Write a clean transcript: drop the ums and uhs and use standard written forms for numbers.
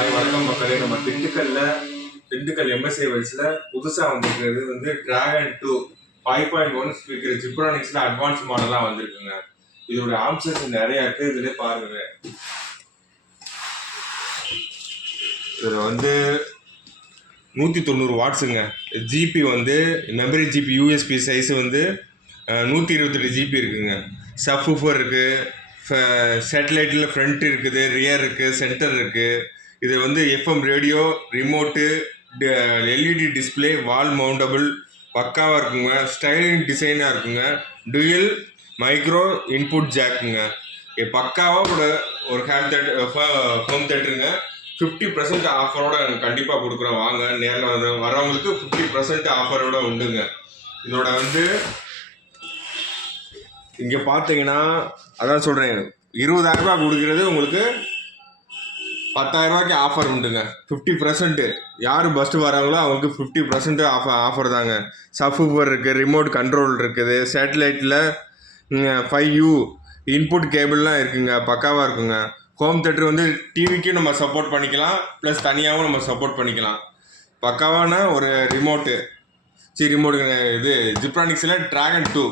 Hi வணக்கம் மக்களே. நம்ம திண்டுக்கல் எம்எஸ்ஐ வெல்ஸ்ல புதுசா வந்திருக்கிறது வந்து டிராகன் 2 5.1 ஸ்பீக்கர் ஜிப்ரானிக்ஸ்ல அட்வான்ஸ் மாடலா வந்திருக்குங்க. இதோட ஆப்ஷன்ஸ் நிறைய இருக்கு. இதுல பாருங்க, இதுல வந்து 190 வாட்ஸுங்க. ஜிபி வந்து மெமரி ஜிபி யூஎஸ்பி சைஸ் வந்து 128 ஜிபி இருக்குங்க. சப்வூஃபர் இருக்கு, சேட்டலைட்ல ஃப்ரண்ட் இருக்குது, ரியர் இருக்கு, சென்டர் இருக்கு. இது வந்து FM radio, remote, LED display, wall mountable பக்காவாக இருக்குங்க. ஸ்டைலிங் டிசைனாக இருக்குங்க. டுயல் மைக்ரோ இன்புட் ஜாக்குங்க. பக்காவாக ஒரு ஹோம் தேட்டருங்க. 50% ஆஃபரோட கண்டிப்பாக கொடுக்குறோம். வாங்க, நேரில் வரவங்களுக்கு 50% ஆஃபரோட உண்டுங்க. இதோட வந்து இங்கே பார்த்தீங்கன்னா, அதான் சொல்கிறேன், 20,000 ரூபாய் கொடுக்குறது உங்களுக்கு 10,000 ரூபாய்க்கு ஆஃபர் உண்டுங்க. 50% யார் பஸ்ட்டு வராங்களோ அவங்களுக்கு 50% ஆஃபர் தாங்க. சப்வூஃபர் இருக்குது, ரிமோட் கண்ட்ரோல் இருக்குது, சேட்டலைட்டில் 5U இன்புட் கேபிள்லாம் இருக்குங்க. பக்காவாக இருக்குங்க. ஹோம் தேட்டர் வந்து டிவிக்கும் நம்ம சப்போர்ட் பண்ணிக்கலாம், ப்ளஸ் தனியாகவும் நம்ம சப்போர்ட் பண்ணிக்கலாம். பக்காவான ஒரு ரிமோட்டு இது ஜிப்ரானிக்ஸில் டிராகன் 2